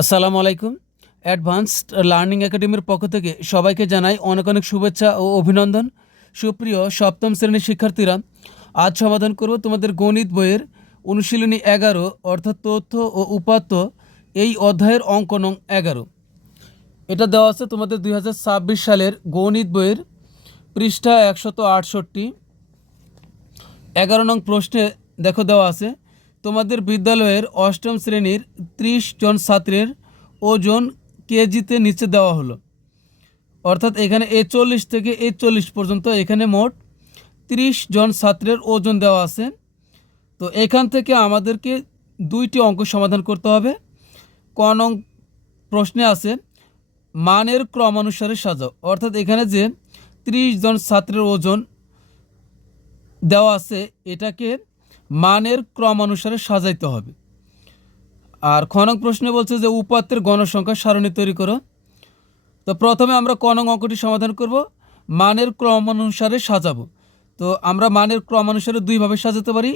আসসালামু আলাইকুম। Advanced learning একাডেমির পক্ষ থেকে সবাইকে জানাই অনেক অনেক শুভেচ্ছা ও অভিনন্দন। সুপ্রিয় সপ্তম শ্রেণীর শিক্ষার্থীরা, আজ সমাধান করব তোমাদের গণিত বইয়ের অনুশীলনী 11 অর্থাৎ তথ্য ও উপাত্ত, এই অধ্যায়ের অঙ্ক নং 11। এটা দেওয়া আছে তোমাদের 2026 সালের গণিত বইয়ের পৃষ্ঠা 168। 11 নং প্রশ্নে দেখো দেওয়া আছে, তোমাদের বিদ্যালয়ের অষ্টম শ্রেণীর 30 জন ছাত্রের ওজন কেজিতে নিচে দেওয়া হলো। অর্থাৎ এখানে 40 থেকে 40 পর্যন্ত এখানে মোট 30 জন ছাত্রের ওজন দেওয়া আছে। তো এখান থেকে আমাদেরকে দুইটি অঙ্ক সমাধান করতে হবে। ক নং প্রশ্নে আছে মানের ক্রমানুসারে সাজাও। অর্থাৎ এখানে যে 30 জন ছাত্রের ওজন দেওয়া আছে এটাকে মানের ক্রমানুসারে সাজাইতে হবে। আর খ নং প্রশ্নে বলছে যে উপাত্তের গণসংখ্যা সারণী তৈরি করো। তো প্রথমে আমরা ক নং অঙ্কটি সমাধান করব, মানের ক্রমানুসারে সাজাবো। তো আমরা মানের ক্রমানুসারে দুইভাবে সাজাতে পারি।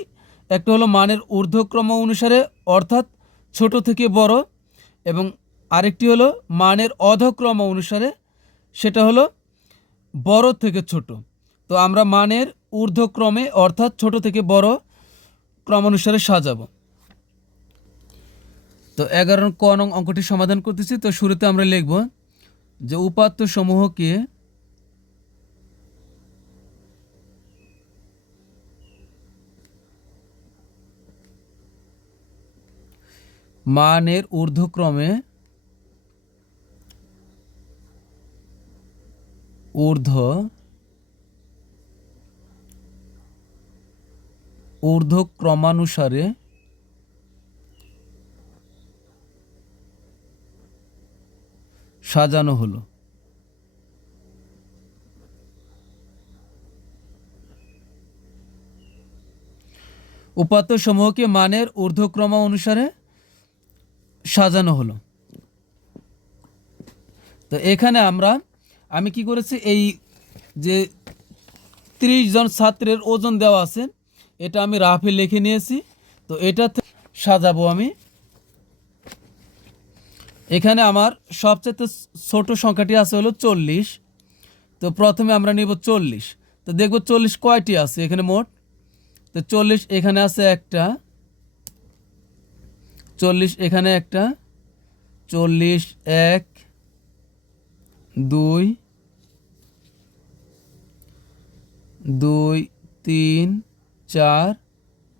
একটা হলো মানের ঊর্ধ্বক্রম অনুসারে, অর্থাৎ ছোট থেকে বড়, এবং আরেকটি হলো মানের অধক্রম অনুসারে, সেটা হলো বড় থেকে ছোট। তো আমরা মানের ঊর্ধ্বক্রমে অর্থাৎ ছোট থেকে বড় ক্রমানুসারে সাজাবো। তো 11 ক নং অঙ্কটি সমাধান করতেছি। তো শুরুতে আমরা লিখব যে উপাত্ত সমূহকে মানের ঊর্ধ্বক্রমে ঊর্ধ্বক্রমানুসারে সাজানো হলো। উপাত্ত সমূহকে মানের ঊর্ধ্বক্রম অনুসারে সাজানো হলো। তো এখানে আমি কি করেছি, এই যে 30 জন ছাত্রের ওজন দেওয়া আছে এটা আমি রাফে লিখে নিয়েছি। তো এটাতে সাজাবো আমি। এখানে আমার সবচেয়ে ছোট সংখ্যাটি আছে হলো 40। তো প্রথমে আমরা নিব 40। তো দেখব 40 কয়টি আছে এখানে মোট। তো 40 এখানে আছে একটা, 40 এখানে একটা, 40 1 2 2 3 4,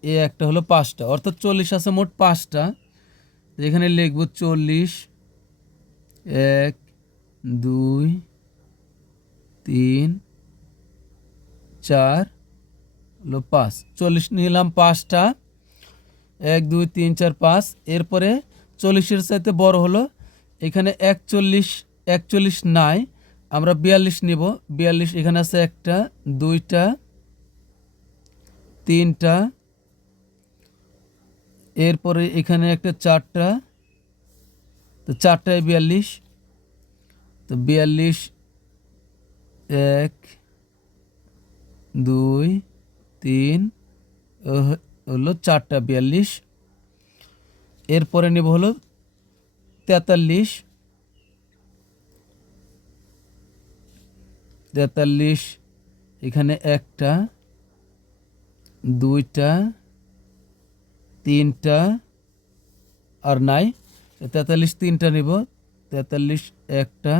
এ একটা হলো 5টা, অর্থাৎ 40 আছে মোট 5টা। এখানে লিখব 40 1 2 3 4 হলো 5, 40 নিলাম 5টা, 1 2 3 4 5। এরপরে 40-এর চাইতে বড় হলো এখানে 41, 41 নাই, আমরা 42 নিব। 42 এখানে আছে একটা, দুইটা, তিনটা, এরপরে এখানে একটা 4টা, তো 4টায় 42। তো 42 1 2 3 হলো 4টা 42। এরপরে নেব হলো 43, 43 এখানে একটা, দুইটা, তিনটা, আর নাই। 43 তিনটা নিব, 43 একটা,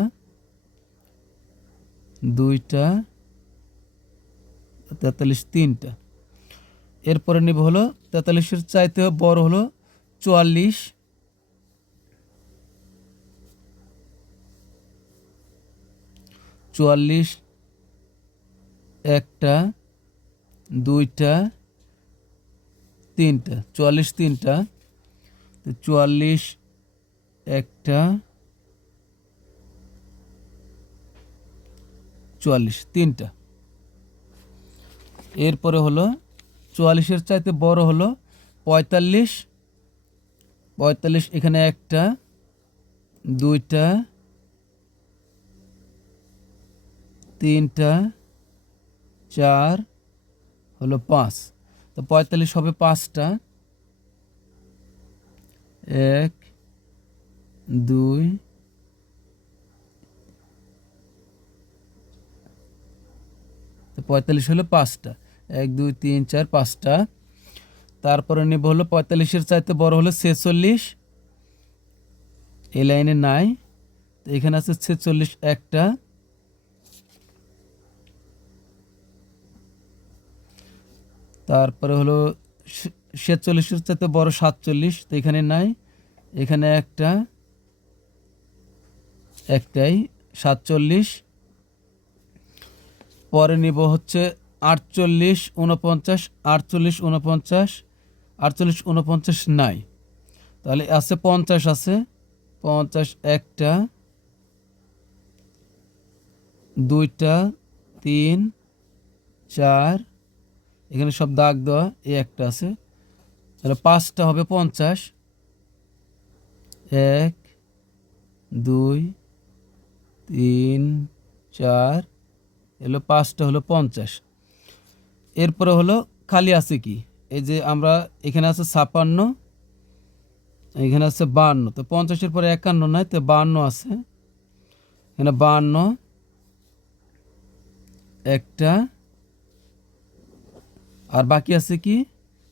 দুইটা, 43 তিনটা। এরপরে নিব হলো 43-এর চাইতে বড় হলো 44, 44 একটা, দুইটা, তিনটা, 44 তিনটা। তো 44 একটা, 44 তিনটা। এরপরে হলো 44-এর চাইতে বড় হলো 45, 45 এখানে একটা, দুইটা, তিনটা, 4 হলো 5। তো 45 হবে 5টা, 1 2 45 হলো 5টা, 1 2 3 4 5টা। তারপরে নিব হলো 45-এর চাইতে বড় হলো 46, এই লাইনে নাই, তো এখানে আছে 46 একটা। তারপরে হলো 46-এর চাইতে বড় 47, তো এখানে নাই, এখানে একটা, একটাই 47। পরে নিব হচ্ছে 48 49, 48 49, 48 49 নাই, তাহলে আছে 50, আছে 50 একটা, দুইটা, 3 4, এখানে সব দাগ দেওয়া, এই একটা আছে, তাহলে 5টা হবে 50, 1 2 3 4, এলো 5টা হলো 50। এরপরে হলো খালি আছে কি, এই যে আমরা এখানে আছে 56, এখানে আছে 52, তো 50-এর পরে 51 নাই, তো 52 আছে, এখানে 52 একটা, আর বাকি আছে কি,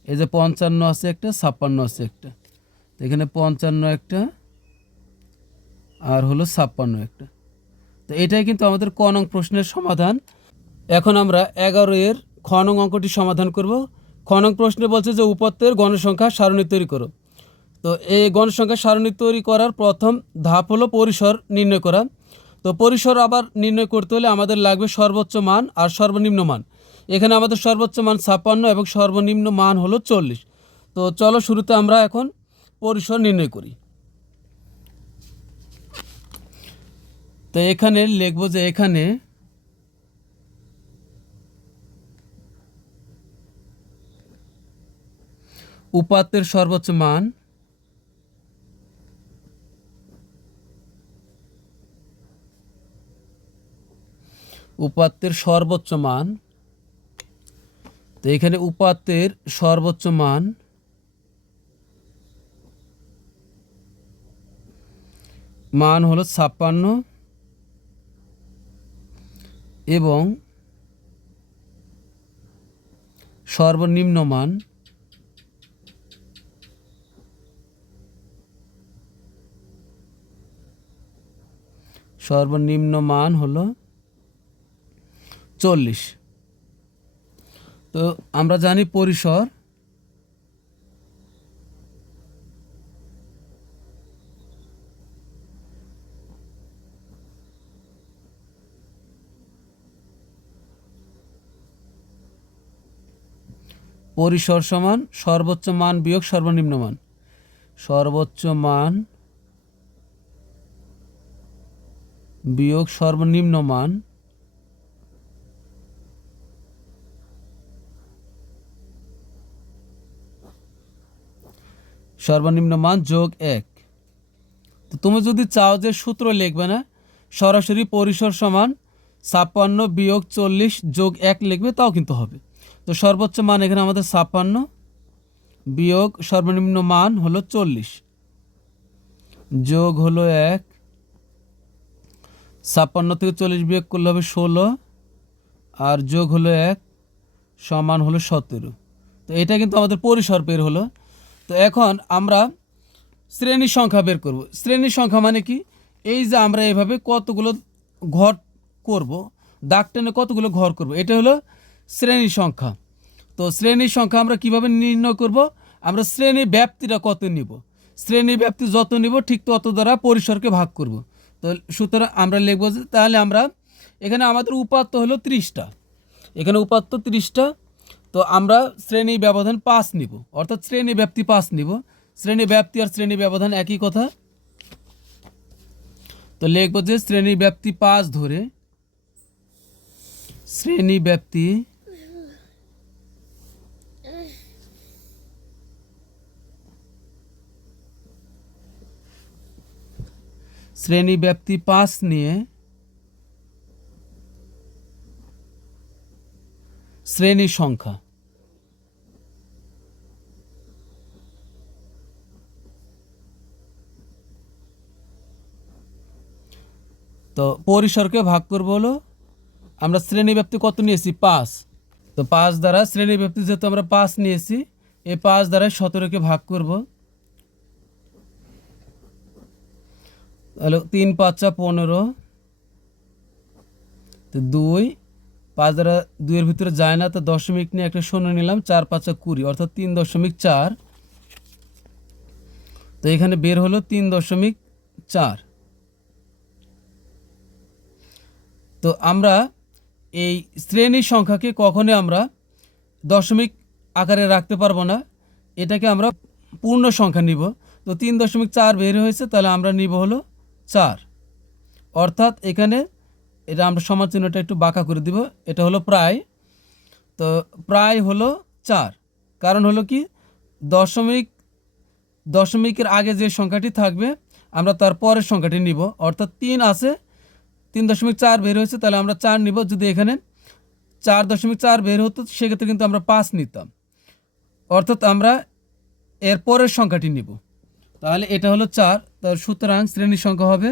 এই যে 55 আছে একটা, 56 আছে একটা, তো এখানে 55 একটা আর হলো 56 একটা। তো এটাই কিন্তু আমাদের ক নং প্রশ্নের সমাধান। এখন আমরা 11-এর খ নং অঙ্কটি সমাধান করব। খ নং প্রশ্নে বলছে যে উপাত্তের গণসংখ্যা সারণী তৈরি করো। তো এই গণসংখ্যা সারণী তৈরি করার প্রথম ধাপ হলো পরিসর নির্ণয় করা। তো পরিসর আবার নির্ণয় করতে হলে আমাদের লাগবে সর্বোচ্চ মান আর সর্বনিম্ন মান। এখানে আমাদের সর্বোচ্চ মান 56 এবং সর্বনিম্ন মান হলো 40। তো চলো শুরুতে আমরা এখন পরিসর নির্ণয় করি। তো এখানে লিখব যে এখানে উপাত্তের সর্বোচ্চ মান উপাত্তের সর্বোচ্চ মান, তো এখানে উপাত্তের সর্বোচ্চ মান হলো 56 এবং সর্বনিম্ন মান হলো 40। তো আমরা জানি পরিসর সমান সর্বোচ্চ মান বিয়োগ সর্বনিম্ন মান, সর্বোচ্চ মান বিয়োগ সর্বনিম্ন মান, সর্বনিম্ন মান যোগ 1। তো তুমি যদি চাও যে সূত্র লিখবে না, সরাসরি পরিসর সমান 56 বিয়োগ 40 যোগ 1 লিখবে, তাও কিন্তু হবে। তো সর্বোচ্চ মান এখানে আমাদের 56 বিয়োগ সর্বনিম্ন মান হলো 40 যোগ হলো 1, 56 থেকে 40 বিয়োগ করলে হবে 16 আর যোগ হলো 1 সমান হলো 17। তো এটা কিন্তু আমাদের পরিসর বের হলো। তো এখন আমরা শ্রেণী সংখ্যা বের করব। শ্রেণী সংখ্যা মানে কি, এই যে আমরা এভাবে কতগুলো ঘর করব, দাগ টেনে কতগুলো ঘর করব, এটা হলো শ্রেণী সংখ্যা। তো শ্রেণী সংখ্যা আমরা কিভাবে নির্ণয় করব, আমরা শ্রেণী ব্যাপ্তিটা কত নিব, শ্রেণী ব্যাপ্তি যত নিব ঠিক তত দ্বারা পরিসরকে ভাগ করব। তো সুতরাং আমরা লিখব যে তাহলে আমরা এখানে আমাদের উপাত্ত হলো 30টা, এখানে উপাত্ত 30টা, তো আমরা শ্রেণী ব্যবধান 5 নিব, অর্থাৎ শ্রেণী ব্যাপ্তি 5 নিব। শ্রেণী ব্যাপ্তি আর শ্রেণী ব্যবধান একই কথা, তো লিখব যে শ্রেণী ব্যাপ্তি 5 ধরে শ্রেণী ব্যাপ্তি শ্রেণী ব্যাপ্তি 5 নিয়ে শ্রেণী সংখ্যা, তো পরিসরকে ভাগ করবো হলো, আমরা শ্রেণীব্যাপ্তি কত নিয়েছি 5, তো 5 দ্বারা শ্রেণীব্যাপ্তি যেহেতু আমরা 5 নিয়েছি, এই 5 দ্বারা 17কে ভাগ করব, তাহলে 3 5 15, তো 2, 5 দ্বারা 2 এর ভিতরে যায় না, তো দশমিক নিয়ে একটা শূন্য নিলাম, 4 5 20, অর্থাৎ 3.4, তো এখানে বের হলো 3.4। তো আমরা এই শ্রেণীর সংখ্যাকে কখনোই আমরা দশমিক আকারে রাখতে পারবো না, এটাকে আমরা পূর্ণ সংখ্যা নিব। তো 3.4 বের হয়েছে, তাহলে আমরা নিব হলো 4, অর্থাৎ এখানে এটা আমরা সমান চিহ্নটা একটু বাঁকা করে দিব, এটা হলো প্রায়। তো প্রায় হলো 4, কারণ হলো কি দশমিকের আগে যে সংখ্যাটি থাকবে আমরা তার পরের সংখ্যাটি নিব, অর্থাৎ 3 আছে, 3.4 বের হয়েছে, তাহলে আমরা 4 নিব। যদি এখানে 4.4 বের হতো সেক্ষেত্রে কিন্তু আমরা 5 নিতাম, অর্থাৎ আমরা এর পরের সংখ্যাটি নিব। তাহলে এটা হলো 4, তার সুতরাং শ্রেণীর সংখ্যা হবে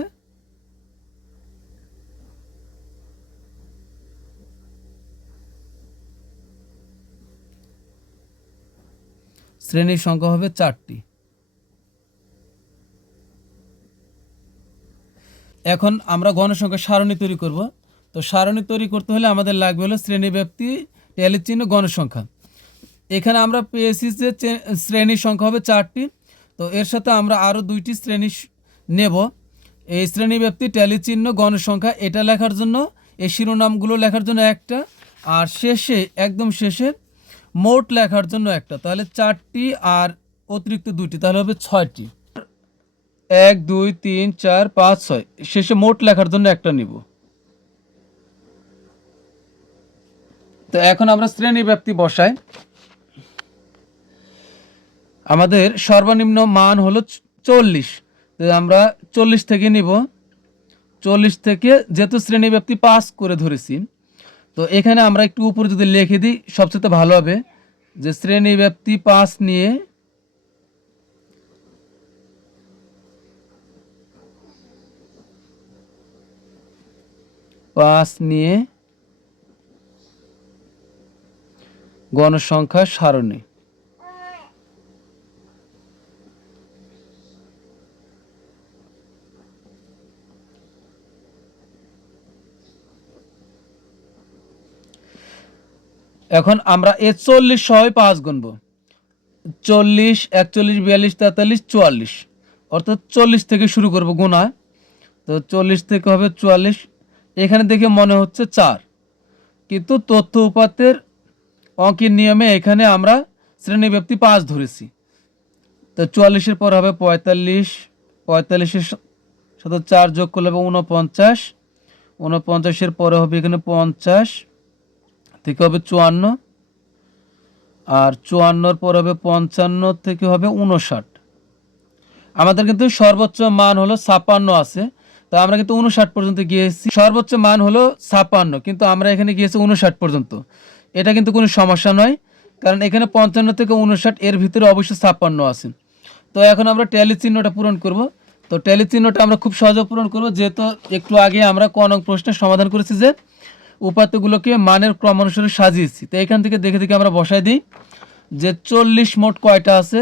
শ্রেণীর সংখ্যা হবে 4টি। এখন আমরা গণসংখ্যা সারণী তৈরি করব। তো সারণী তৈরি করতে হলে আমাদের লাগবে হলো শ্রেণীব্যাপ্তি ট্যালির চিহ্ন গণসংখ্যা। এখানে আমরা পেয়েছি যে শ্রেণীর সংখ্যা হবে 4টি, তো এর সাথে আমরা আরও 2টি শ্রেণী নেব। এই শ্রেণীব্যাপ্তি ট্যালি চিহ্ন গণসংখ্যা এটা লেখার জন্য, এই শিরোনামগুলো লেখার জন্য একটা, আর শেষে একদম শেষে মোট লেখার জন্য একটা, তাহলে 4টি আর অতিরিক্ত 2টি, তাহলে হবে 6টি। 1 2 3 4 5 6, শেষে মোট লেখার জন্য একটা নিব। তো এখন আমরা শ্রেণীব্যাপ্তি বসাই। আমাদের সর্বনিম্ন মান হলো 40, তো আমরা 40 থেকে নিব। 40 থেকে যেহেতু শ্রেণীব্যাপ্তি 5 করে ধরেছি, তো এখানে আমরা একটু উপরে যদি লিখে দিই সবচেয়ে ভালো হবে, যে শ্রেণীব্যাপ্তি 5 নিয়ে গণসংখ্যা সারণী। এখন আমরা এ 40 সহ 5 গুনব, 40 41 42 43 44, অর্থাৎ 40 থেকে শুরু করব গোনা। তো 40 থেকে হবে 44, এখানে দেখে মনে হচ্ছে 4, কিন্তু তথ্য উপাত্তের অঙ্কের নিয়মে এখানে আমরা শ্রেণীব্যাপ্তি 5 ধরেছি। তো 44-এর পর হবে 45, 45-এর সাথে 4 যোগ করলে হবে 49, 49-এর পরে হবে এখানে 50 থেকে হবে 54, আর 54-এর পর হবে 55 থেকে হবে 59। আমাদের কিন্তু সর্বোচ্চ মান হলো 56 আছে, তো আমরা কিন্তু 59 পর্যন্ত গিয়েছি। সর্বোচ্চ মান হলো 56, কিন্তু আমরা এখানে গিয়েছি 59 পর্যন্ত। এটা কিন্তু কোনো সমস্যা নয়, কারণ এখানে 55 থেকে 59 এর ভিতরে অবশ্যই 56 আছে। তো এখন আমরা ট্যালি চিহ্নটা পূরণ করব। তো ট্যালি চিহ্নটা আমরা খুব সহজে পূরণ করব, যেহেতু একটু আগে আমরা ক নং প্রশ্নের সমাধান করেছি যে উপাত্তগুলোকে মানের ক্রম অনুসারে সাজিয়েছি। তো এখান থেকে দেখে দেখে আমরা বসাই দিই যে 40 মোট কয়টা আছে,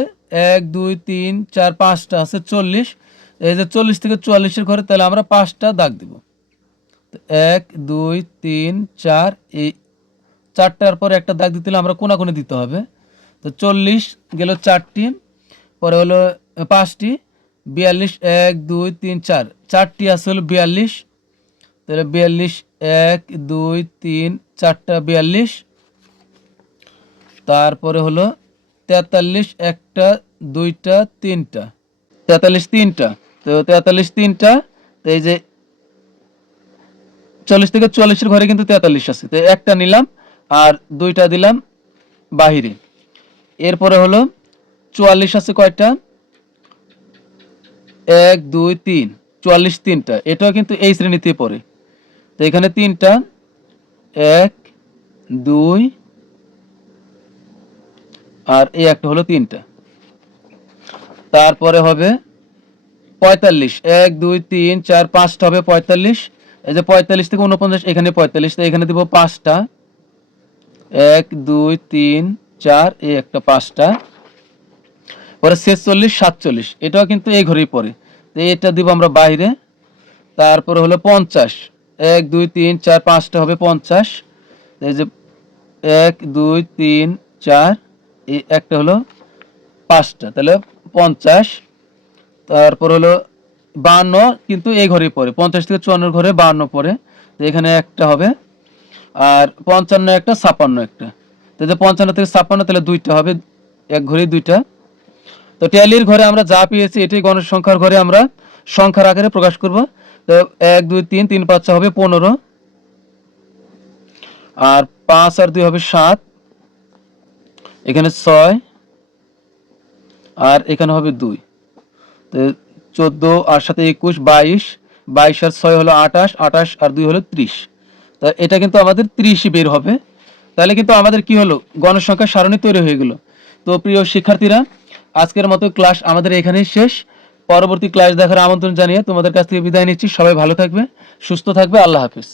1 2 3 4 5টা আছে 40। এই যে 40 থেকে 44-এর ঘরে, তাহলে আমরা 5টা দাগ দেব। 1 2 3 4, এই 4টার পরে একটা দাগ দিতে হলে আমরা কোনাকুনি দিতে হবে। তো 40 গেল 4টি, পরে হলো 5টি, 42 1 2 3 4, 4টি আছে হলো 42, তাহলে 42 1 2 3 4টা 42। তারপরে হলো 43 একটা 2টা 3টা, 43 3টা, তো 43 3টা, তো এই যে 40 থেকে 44-এর ঘরে কিন্তু 43 আছে, তো একটা নিলাম আর 2টা দিলাম বাহিরে। এরপরে হলো 44 আছে কয়টা, 1 2 3, 44 3টা, এটাও কিন্তু এই শ্রেণীতে পড়ে। তো এখানে 3টা, 1 2, আর এই একটা হলো 3টা। তারপরে হবে 45, 1 2 3 4 5টা হবে 45, এই যে 45 থেকে 49, এখানে 45, তো এখানে দিব 5টা, 1 2 3 4, এই একটা 5টা। পরে 46 47, এটাও কিন্তু এই ঘরেই পড়ে, তো এটা দিব আমরা বাইরে। তারপরে হলো 50, 1 2 3 4 5টা হবে 50, এই যে 1 2 3 4, এই একটা হলো 5টা, তাহলে 50। তারপর হলো 52, কিন্তু এই ঘরেই পড়ে, 50 থেকে 54 ঘরে 52 পড়ে, তো এখানে একটা হবে। আর 55 একটা, 56 একটা, তো যে 55 থেকে 56, তাহলে দুইটা হবে, এক ঘরেই দুইটা। তো ট্যালির ঘরে আমরা যা পেয়েছি এটাই গণসংখ্যার ঘরে আমরা সংখ্যার আকারে প্রকাশ করব। তো 1 2 3 3 5 6 হবে 15, আর 5 আর 2 হবে 7, এখানে 6, আর এখানে হবে 2, তো 14 আর সাথে 21 22, 22 আর 6 হলো 28, 28 আর 2 হলো 30, তো এটা কিন্তু আমাদের 30 বের হবে। তাহলে কিন্তু আমাদের কি হলো, গণসংখ্যা সারণী তৈরি হয়ে গেল। তো প্রিয় শিক্ষার্থীরা, আজকের মতো ক্লাস আমাদের এখানেই শেষ। পরবর্তী ক্লাস দেখার আমন্ত্রণ জানিয়ে তোমাদের কাছ থেকে বিদায় নিচ্ছি। সবাই ভালো থাকবে, সুস্থ থাকবে, আল্লাহ হাফেজ।